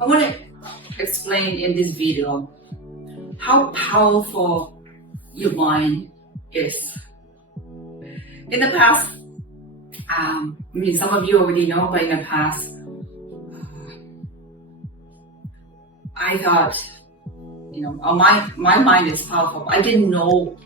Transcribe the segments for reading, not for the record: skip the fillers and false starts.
I want to explain in this video how powerful your mind is. In the past, some of you already know, but in the past, I thought, my mind is powerful. I didn't know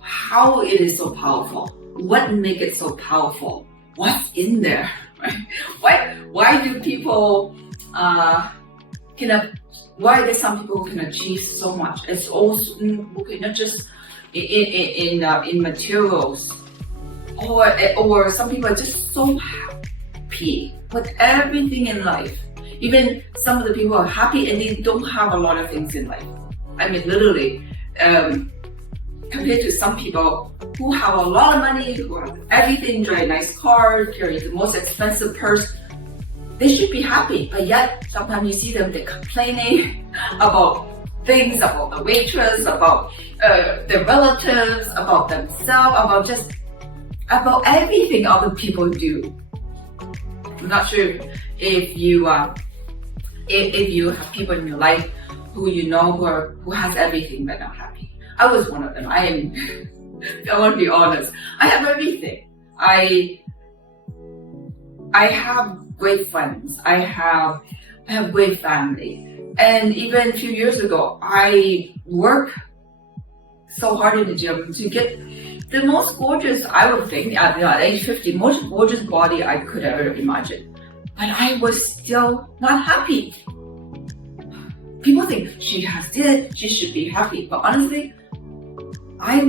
how it is so powerful. What makes it so powerful? What's in there? Right? Why do people why are there some people who can achieve so much? It's also not just in materials, or some people are just so happy with everything in life. Even some of the people are happy and they don't have a lot of things in life. I mean, literally, compared to some people who have a lot of money, who have everything, drive a nice car, carry the most expensive purse, they should be happy. But yet, sometimes you see them, they're complaining about things, about the waitress, about their relatives, about themselves, about everything other people do. I'm not sure if you have people in your life who you know who has everything but not happy. I was one of them. I want to be honest. I have everything. I have great friends. I have great family. And even a few years ago, I worked so hard in the gym to get the most gorgeous, I would think, at age 50, most gorgeous body I could ever imagine. But I was still not happy. People think she has this, she should be happy. But honestly, I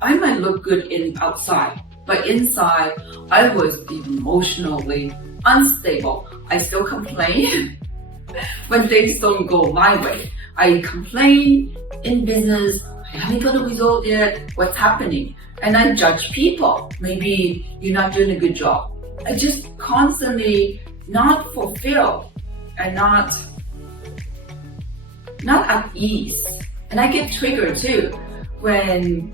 might look good outside, but inside, I was emotionally unstable. I still complain when things don't go my way. I complain in business, I haven't got a result yet, what's happening? And I judge people. Maybe you're not doing a good job. I just constantly not fulfilled and not at ease. And I get triggered too when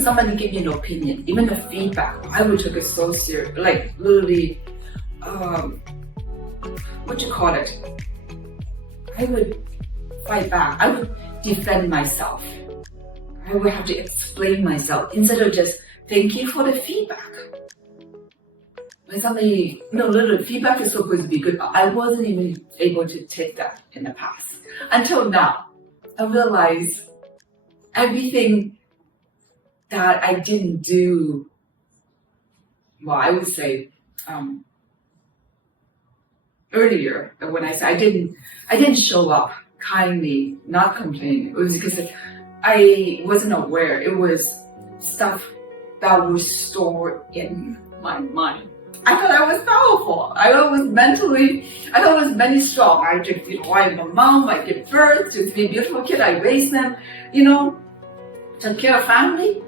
somebody gives me an opinion, even the feedback. I would take it so serious, like literally, I would fight back. I would defend myself. I would have to explain myself instead of just thank you for the feedback. When somebody, literally, feedback is supposed to be good. I wasn't even able to take that in the past. Until now, I realized everything that I didn't do, well, I would say earlier, when I said I didn't show up kindly, not complaining. It was because I wasn't aware. It was stuff that was stored in my mind. I thought I was powerful. I thought I was mentally strong. I took I'm a mom, I gave birth to 3 beautiful kids, I raised them, took care of family,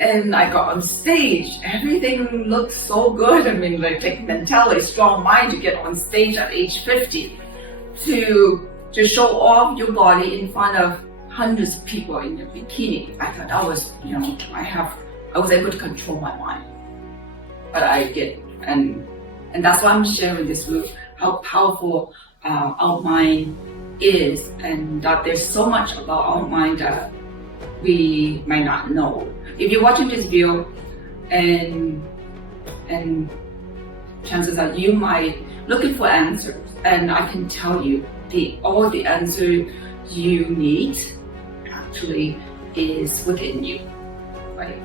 and I got on stage. Everything looked so good. I mean, like mentality, strong mind to get on stage at age 50 to show off your body in front of hundreds of people in a bikini. I thought that was, I was able to control my mind. But I did, and that's why I'm sharing this with how powerful our mind is, and that there's so much about our mind that we might not know. If you're watching this video, and chances are you might looking for answers, and I can tell you all the answer you need actually is within you, right?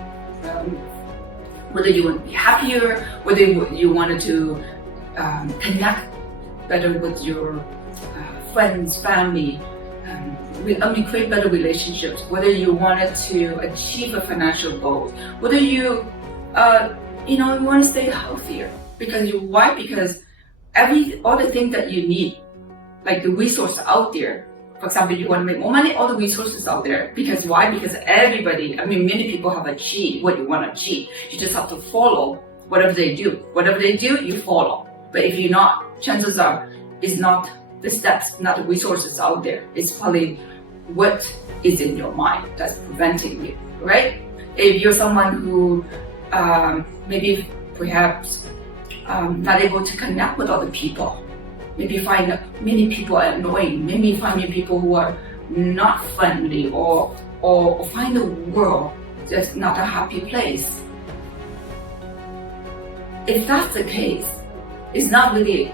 Whether you want to be happier, whether you wanted to connect better with your friends, family, create better relationships, whether you wanted to achieve a financial goal, whether you want to stay healthier. Why? Because all the things that you need, like the resources out there. For example, you want to make more money, all the resources out there. Because why? Because many people have achieved what you want to achieve. You just have to follow whatever they do. Whatever they do, you follow. But if you're not, chances are it's not the steps, not the resources out there. It's probably what is in your mind that's preventing you, right? If you're someone who maybe perhaps not able to connect with other people, maybe find many people annoying, maybe find many people who are not friendly, or find the world just not a happy place. If that's the case, it's not really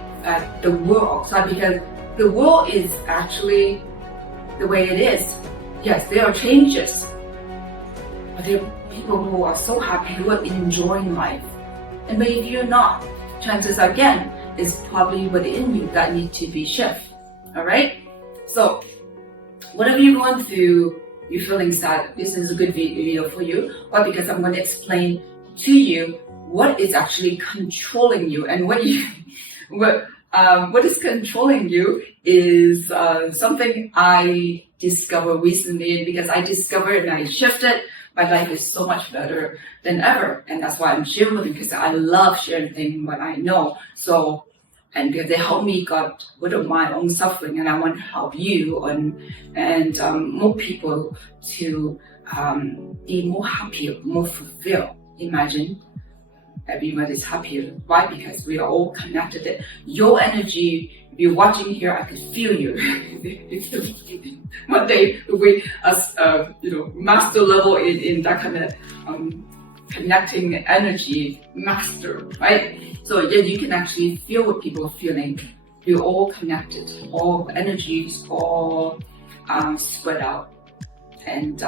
the world outside, because the world is actually the way it is. Yes, there are changes, but there are people who are so happy, who are enjoying life. And but if you're not, chances again is probably within you that need to be shifted. All right. So whatever you're going through, you're feeling sad, this is a good video for you. Why? Because I'm going to explain to you what is actually controlling you, and what is controlling you is something I discovered recently. Because I discovered and I shifted, my life is so much better than ever, and that's why I'm sharing with you, because I love sharing things what I know. So, and because they help me got rid of my own suffering, and I want to help you and more people to be more happier, more fulfilled. Imagine everybody's happier. Why? Because we are all connected. Your energy, if you're watching here, I can feel you. One day we, as master level in that kind of connecting energy master, right? So yeah, you can actually feel what people are feeling. We're all connected. All energies all spread out. And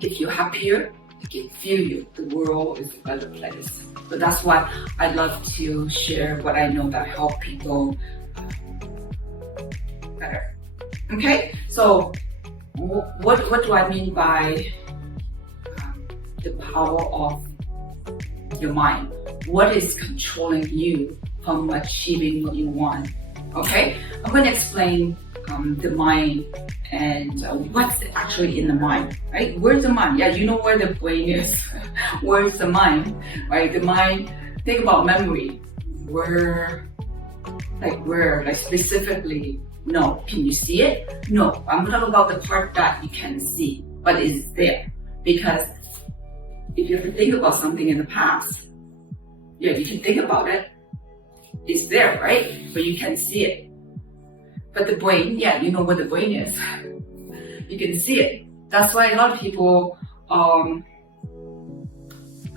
if you're happier, I can feel you. The world is a better place. So that's why I love to share what I know that help people better. Okay, so what do I mean by the power of your mind? What is controlling you from achieving what you want? Okay, I'm going to explain the mind and what's actually in the mind, right? Where's the mind? Yeah, you know where the brain is. Where's the mind, right? The mind, think about memory. Where specifically, no. Can you see it? No, I'm talking about the part that you can see, but it's there. Because if you have to think about something in the past, yeah, you can think about it. It's there, right? But you can't see it. But the brain, yeah, you know where the brain is. You can see it. That's why a lot of people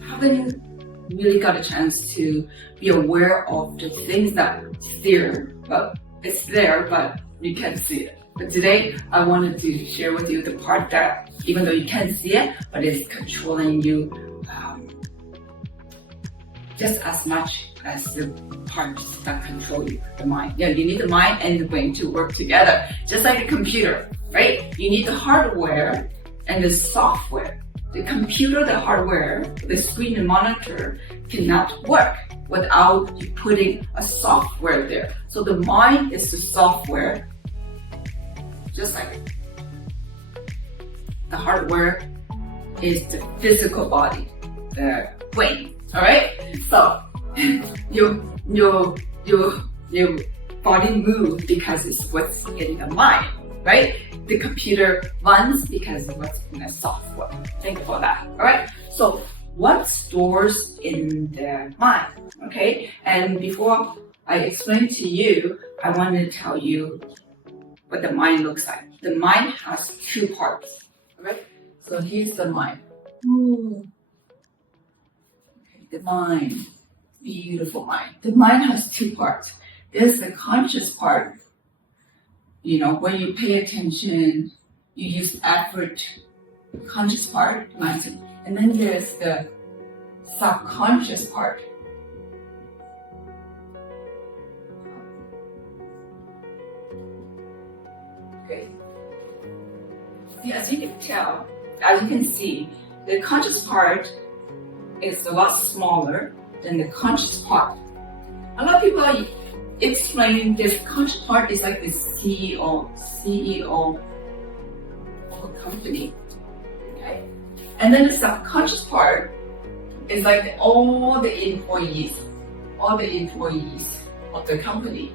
haven't really got a chance to be aware of the things that's there. But it's there, but you can't see it. But today, I wanted to share with you the part that, even though you can't see it, but it's controlling you just as much as the parts that control you, the mind. Yeah, you need the mind and the brain to work together, just like a computer, right? You need the hardware and the software. The computer, the hardware, the screen and monitor cannot work without you putting a software there. So the mind is the software, just like the hardware is the physical body, the brain. All right, so your body moves because it's what's in the mind, right? The computer runs because of what's in the software. Think about that. All right. So what stores in the mind? Okay. And before I explain to you, I want to tell you what the mind looks like. The mind has two parts. All right. So here's the mind. The mind, beautiful mind. The mind has two parts. There's the conscious part. You know, when you pay attention, you use effort, conscious part, and then there's the subconscious part. Okay. See, as you can tell, as you can see, the conscious part is a lot smaller than the conscious part. A lot of people are explaining this conscious part is like the CEO of a company. Okay? And then the subconscious part is like all the employees of the company.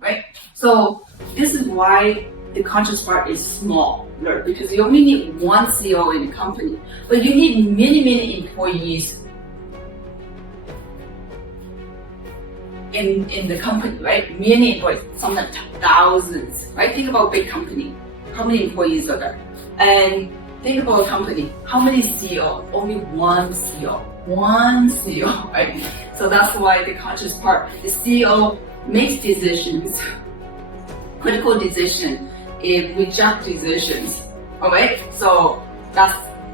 Right? So this is why the conscious part is small, because you only need one CEO in the company, but you need many employees in the company, right? Many employees, sometimes thousands, right? Think about big company. How many employees are there? And think about a company. How many CEO? Only one CEO. One CEO, right? So that's why the conscious part, the CEO makes decisions, critical decisions, it reject decisions. Alright? So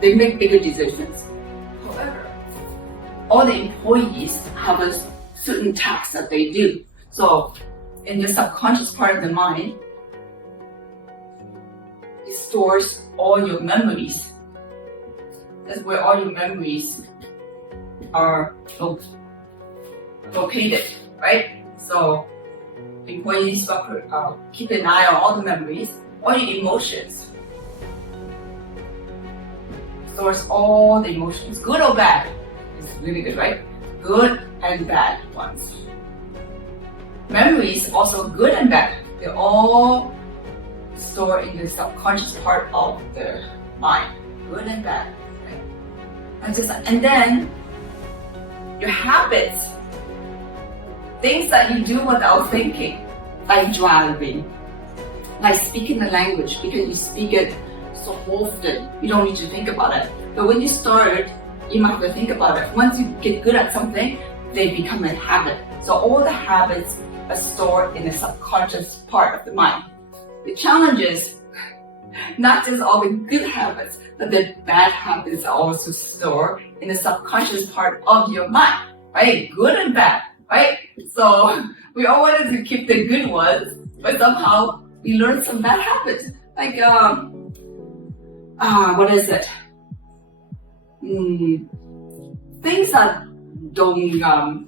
they make bigger decisions. However, all the employees have a certain tasks that they do. So in the subconscious part of the mind, it stores all your memories. That's where all your memories are located, right? So employees keep an eye on all the memories, all your emotions. Stores all the emotions, good or bad. It's really good, right? Good and bad ones. Memories, also good and bad. They're all stored in the subconscious part of the mind. Good and bad. Right? And then your habits, things that you do without thinking, like driving, like speaking the language, because you speak it so often, you don't need to think about it. But when you start, you might have to think about it. Once you get good at something, they become a habit. So all the habits are stored in the subconscious part of the mind. The challenge is not just all the good habits, but the bad habits are also stored in the subconscious part of your mind, right? Good and bad, right? So we all wanted to keep the good ones, but somehow we learned some bad habits. Like, what is it? Things that don't, not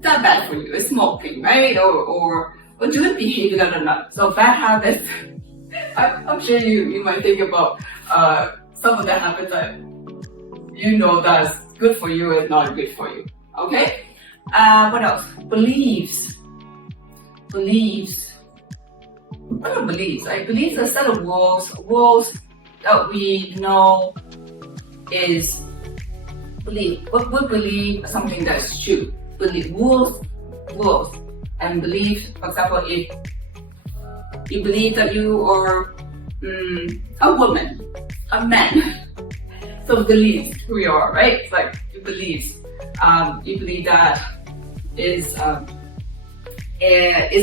bad for you, it's smoking, right? Or doing behavior that are not. So bad habits, I'm sure you might think about some of the habits that you know that's good for you and not good for you. Okay? What else? Beliefs. What are beliefs? Right? Beliefs are a set of rules that we know is belief. What we believe something that's true. Believe rules, and belief. For example, if you believe that you are a woman, a man, so beliefs who you are, right? It's like you believe that it's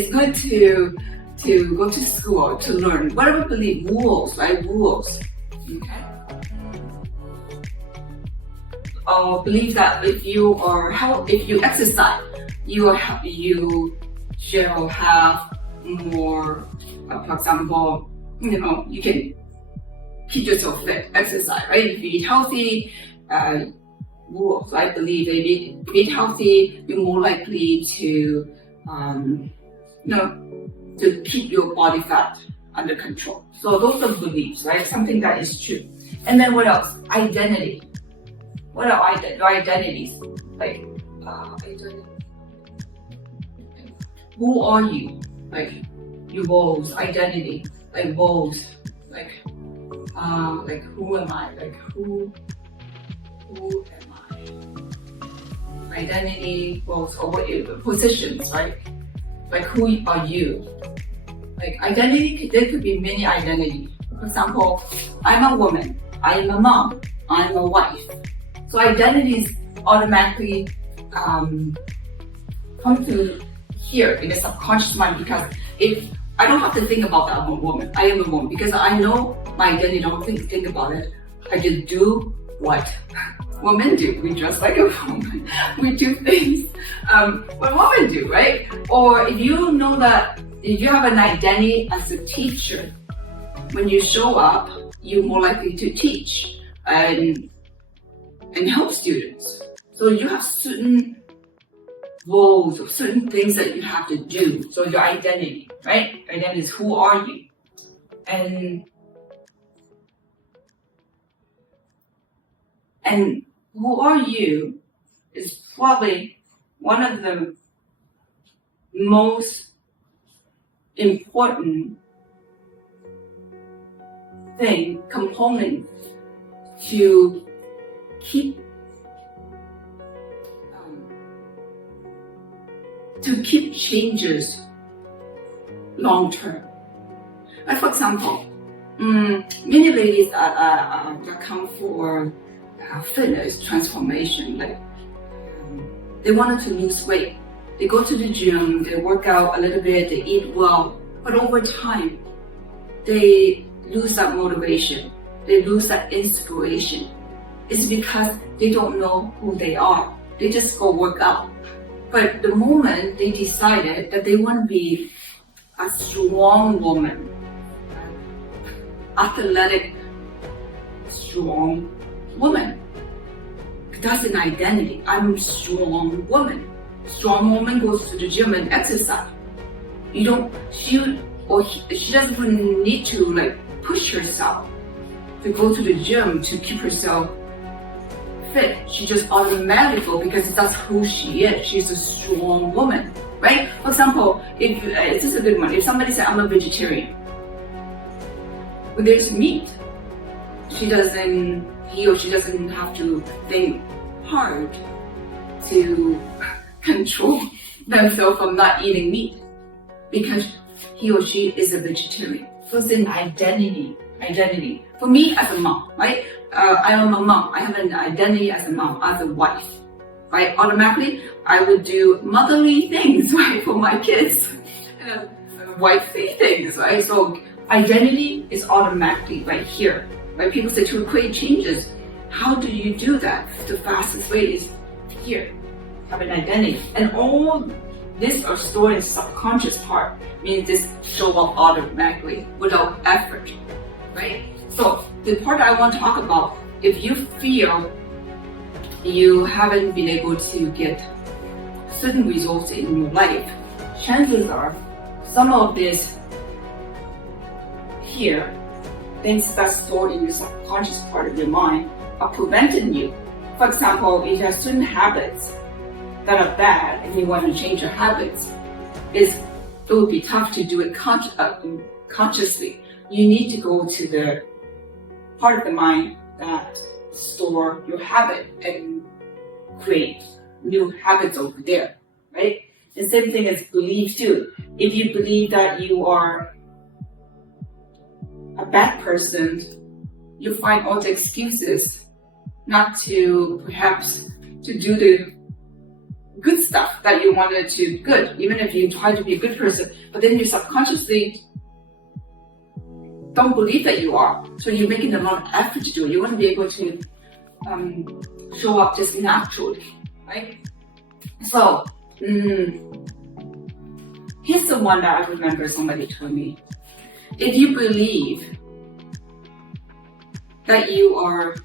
good to go to school to learn. Whatever belief, rules, right? Rules. Okay. Or believe that if you exercise, you shall have more. For example, you can keep yourself fit, exercise, right? If you eat healthy, rules. I believe if you eat healthy, you're more likely to to keep your body fat under control. So those are beliefs, right? Something that is true. And then what else? Identity. What are identities? Like, identity. Who are you? Like, your roles, identity. Like roles. Like who am I? Like who am I? Identity, roles, or what positions, right? Like who are you? Like identity, there could be many identities. For example, I'm a woman, I'm a mom, I'm a wife. So identities automatically come to here in the subconscious mind, because if I don't have to think about that I'm a woman, I am a woman, because I know my identity, I don't think about it. I just do what women do. We dress like a woman. We do things what women do, right? Or if you know that if you have an identity as a teacher, when you show up, you're more likely to teach and help students. So you have certain roles or certain things that you have to do. So your identity, right? Identity is who are you? And who are you is probably one of the most important component to keep to keep changes long term. Like for example, many ladies that come for fitness transformation, like they wanted to lose weight. They go to the gym, they work out a little bit, they eat well, but over time, they lose that motivation. They lose that inspiration. It's because they don't know who they are. They just go work out. But the moment they decided that they want to be a strong woman, athletic, strong woman, that's an identity. I'm a strong woman. Strong woman goes to the gym and exercise. She doesn't even need to like push herself to go to the gym to keep herself fit. She just automatically go because that's who she is. She's a strong woman, right? For example, if this is a good one. If somebody said, I'm a vegetarian, when there's meat, he or she doesn't have to think hard to control themselves from not eating meat because he or she is a vegetarian. So it's an identity. For me as a mom, right? I am a mom. I have an identity as a mom, as a wife, right? Automatically, I would do motherly things, right, for my kids, wifely things, right? So identity is automatically right here, right? People say to create changes. How do you do that? The fastest way is here. Have an identity, and all this are stored in the subconscious part, means this show up automatically without effort, right? So the part I want to talk about, if you feel you haven't been able to get certain results in your life, chances are some of this here, things that's stored in the subconscious part of your mind, are preventing you. For example, if you have certain habits that are bad and you want to change your habits, it would be tough to do it consciously. You need to go to the part of the mind that store your habit and create new habits over there, right? The same thing as belief too. If you believe that you are a bad person, you find all the excuses not to perhaps to do the good stuff that you wanted to good, even if you try to be a good person, but then you subconsciously don't believe that you are. So you're making a lot of effort to do it. You want to be able to show up just naturally, right? So here's the one that I remember somebody told me. If you believe that you are,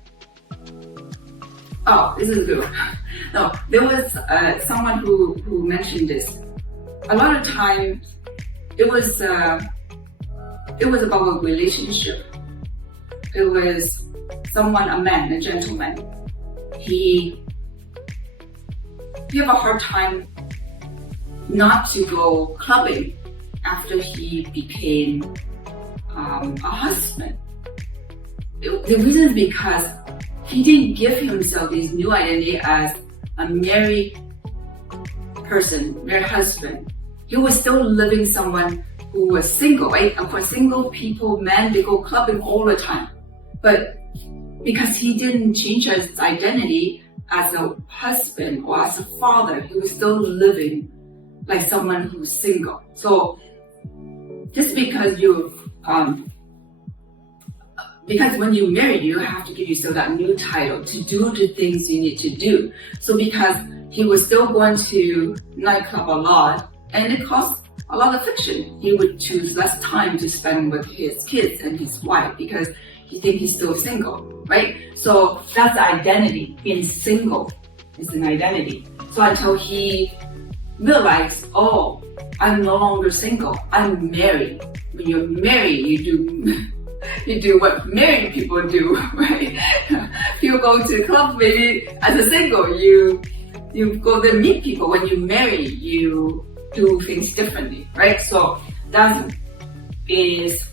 this is a good one. No, there was someone who mentioned this. A lot of time, it was about a relationship. It was someone, a man, a gentleman. He have a hard time not to go clubbing after he became a husband. The reason is because he didn't give himself this new identity as a married person, married husband. He was still living someone who was single, right? Of course, single people, men, they go clubbing all the time. But because he didn't change his identity as a husband or as a father, he was still living like someone who's single. So just because because when you marry, you have to give yourself that new title to do the things you need to do. So because he was still going to nightclub a lot, and it cost a lot of friction, he would choose less time to spend with his kids and his wife because he thinks he's still single, right? So that's the identity. Being single is an identity. So until he realized, I'm no longer single, I'm married. When you're married, you do what married people do, right? People go to the club, maybe as a single, you go there meet people. When you marry, you do things differently, right? So that is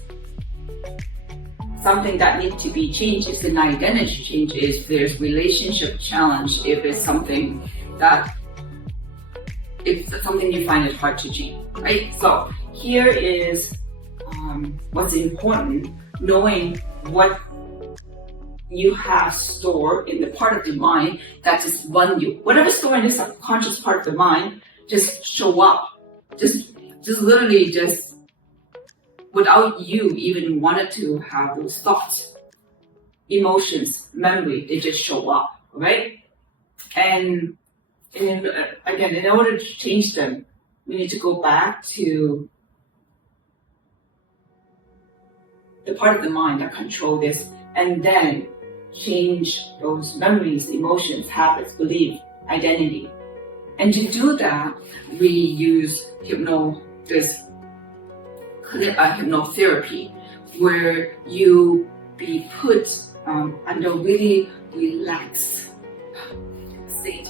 something that needs to be changed. It's an identity change. If there's relationship challenge, if it's something that if it's something you find it hard to change, right? So here is what's important, knowing what you have stored in the part of the mind that just run you. Whatever stored in the subconscious part of the mind, just show up. Just literally just without you even wanted to have those thoughts, emotions, memory, they just show up, right? And again, in order to change them, we need to go back to the part of the mind that control this, and then change those memories, emotions, habits, belief, identity. And to do that, we use hypnotherapy, where you be put under really relaxed state,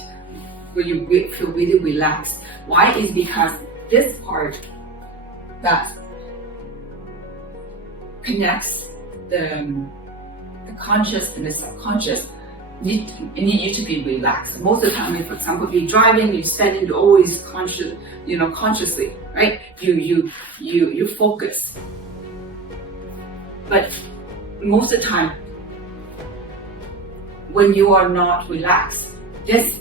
where you feel really relaxed. Why? Is because this part that connects the conscious and the subconscious need you to be relaxed. Most of the time, for example, if you're driving, you're spending always consciously, right? You focus. But most of the time, when you are not relaxed, this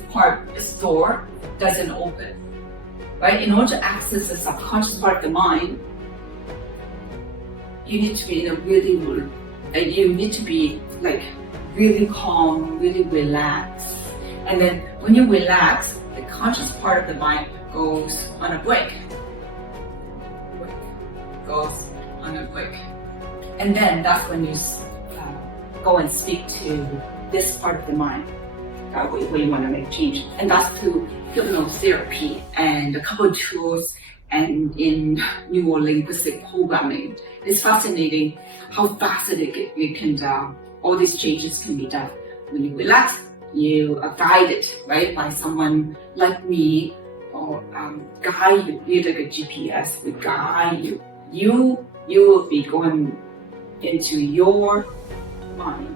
door doesn't open, right? In order to access the subconscious part of the mind, you need to be in a really calm, really relaxed. And then when you relax, the conscious part of the mind goes on a break. And then that's when you go and speak to this part of the mind where you want to make change. And that's through hypnotherapy and a couple of tools and in neuro-linguistic programming. It's fascinating how fast it can all these changes can be done. When you relax, you are guided, right, by someone like me, or guide you. You're like a GPS, we guide you. You will be going into your mind,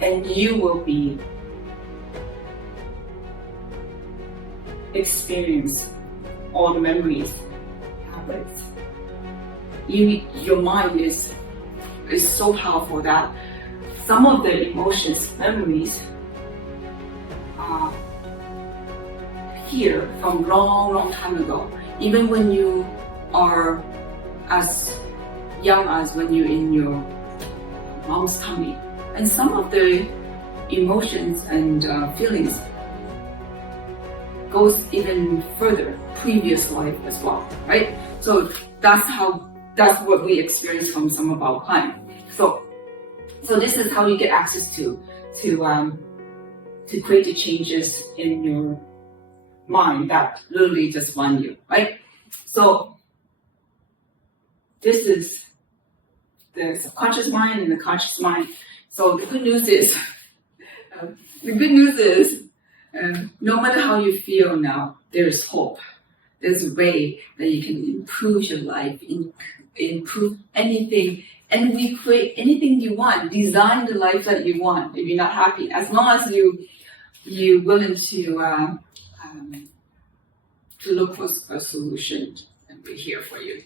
and you will be experience all the memories, habits. Your mind is so powerful that some of the emotions, memories are here from long time ago. Even when you are as young as when you're in your mom's tummy. And some of the emotions and feelings goes even further, previous life as well, right? So that's what we experience from some of our clients. So this is how you get access to create the changes in your mind that literally just run you, right? So this is the subconscious mind and the conscious mind. So the good news is, no matter how you feel now, there is hope. There's a way that you can improve your life, improve anything, and recreate anything you want. Design the life that you want. If you're not happy, as long as you're willing to look for a solution, and we're here for you.